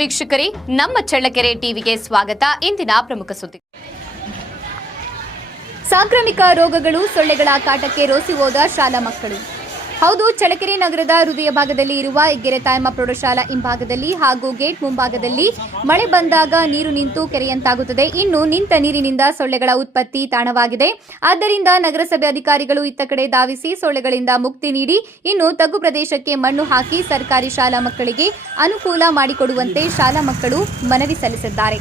ವೀಕ್ಷಕರೇ, ನಮ್ಮ ಚಳ್ಳಕೆರೆ ಟಿವಿಗೆ ಸ್ವಾಗತ. ಇಂದಿನ ಪ್ರಮುಖ ಸುದ್ದಿ ಸಾಂಕ್ರಾಮಿಕ ರೋಗಗಳು ಸೊಳ್ಳೆಗಳ ಕಾಟಕ್ಕೆ ರೋಸಿ ಹೋದ ಶಾಲಾ ಮಕ್ಕಳು. ಹೌದು ಚಳಕೆರೆ ನಗರದ ಹೃದಯ ಭಾಗದಲ್ಲಿ ಇರುವ ಇಗ್ಗೆರೆ ತಾಯಮ್ಮ ಪ್ರೌಢಶಾಲಾ ಹಿಂಭಾಗದಲ್ಲಿ ಹಾಗೂ ಗೇಟ್ ಮುಂಭಾಗದಲ್ಲಿ ಮಳೆ ಬಂದಾಗ ನೀರು ನಿಂತು ಕೆರೆಯಂತಾಗುತ್ತದೆ. ಇನ್ನು ನಿಂತ ನೀರಿನಿಂದ ಸೊಳ್ಳೆಗಳ ಉತ್ಪತ್ತಿ ತಾಣವಾಗಿದೆ. ಆದ್ದರಿಂದ ನಗರಸಭೆ ಅಧಿಕಾರಿಗಳು ಇತ್ತ ಕಡೆ ಧಾವಿಸಿ ಸೊಳ್ಳೆಗಳಿಂದ ಮುಕ್ತಿ ನೀಡಿ, ಇನ್ನು ತಗ್ಗು ಪ್ರದೇಶಕ್ಕೆ ಮಣ್ಣು ಹಾಕಿ ಸರ್ಕಾರಿ ಶಾಲಾ ಮಕ್ಕಳಿಗೆ ಅನುಕೂಲ ಮಾಡಿಕೊಡುವಂತೆ ಶಾಲಾ ಮಕ್ಕಳು ಮನವಿ ಸಲ್ಲಿಸಿದ್ದಾರೆ.